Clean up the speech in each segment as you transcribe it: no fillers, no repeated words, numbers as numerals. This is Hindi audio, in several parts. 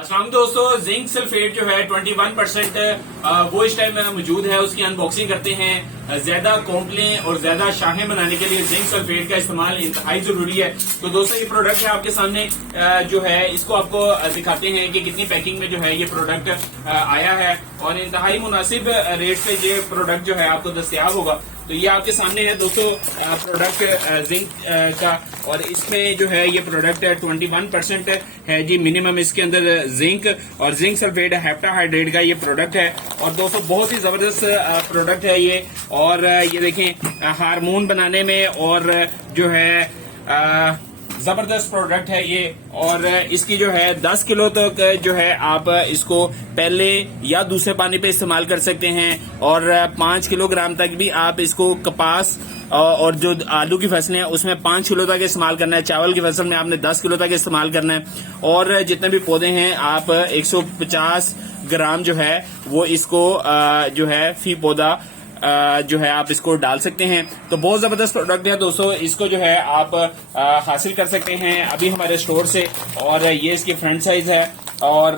अस्सलाम दोस्तों, जिंक सल्फेट जो है 21% वो इस टाइम मौजूद है। उसकी अनबॉक्सिंग करते हैं। ज्यादा कोंपलें और ज्यादा शाहें बनाने के लिए जिंक सल्फेट का इस्तेमाल इंतहाई जरूरी है। तो दोस्तों ये प्रोडक्ट है आपके सामने, जो है इसको आपको दिखाते हैं कि कितनी पैकिंग में जो है ये प्रोडक्ट आया है और इंतहाई मुनासिब रेट पे ये प्रोडक्ट जो है आपको दस्तयाब होगा। तो ये आपके सामने है दोस्तों प्रोडक्ट जिंक का, और इसमें जो है ये प्रोडक्ट 21% है जी मिनिमम इसके अंदर जिंक और जिंक सल्फेट हेप्टाहाइड्रेट का ये प्रोडक्ट है। और दोस्तों बहुत ही जबरदस्त प्रोडक्ट है ये, और ये देखें हार्मोन बनाने में और जो है जबरदस्त प्रोडक्ट है ये। और इसकी जो है 10 किलो तक जो है आप इसको पहले या दूसरे पानी पे इस्तेमाल कर सकते हैं, और 5 किलोग्राम तक भी आप इसको कपास और जो आलू की फसलें हैं उसमें 5 किलो तक इस्तेमाल करना है। चावल की फसल में आपने 10 किलो तक इस्तेमाल करना है, और जितने भी पौधे हैं आप 150 ग्राम जो है वो इसको जो है फी पौधा जो है आप इसको डाल सकते हैं। तो बहुत जबरदस्त प्रोडक्ट है दोस्तों, इसको जो है आप हासिल कर सकते हैं अभी हमारे स्टोर से। और ये इसकी फ्रंट साइज है और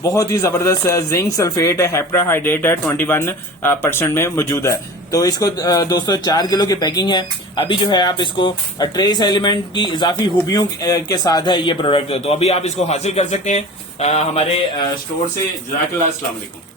बहुत ही जबरदस्त जिंक सल्फेट हेप्टाहाइड्रेट 21% में मौजूद है। तो इसको दोस्तों 4 किलो की पैकिंग है। अभी जो है आप इसको ट्रेस एलिमेंट की इजाफी खूबियों के साथ है ये प्रोडक्ट, तो अभी आप इसको हासिल कर सकते हैं हमारे स्टोर से। जज़ाकल्लाह, अस्सलाम वालेकुम।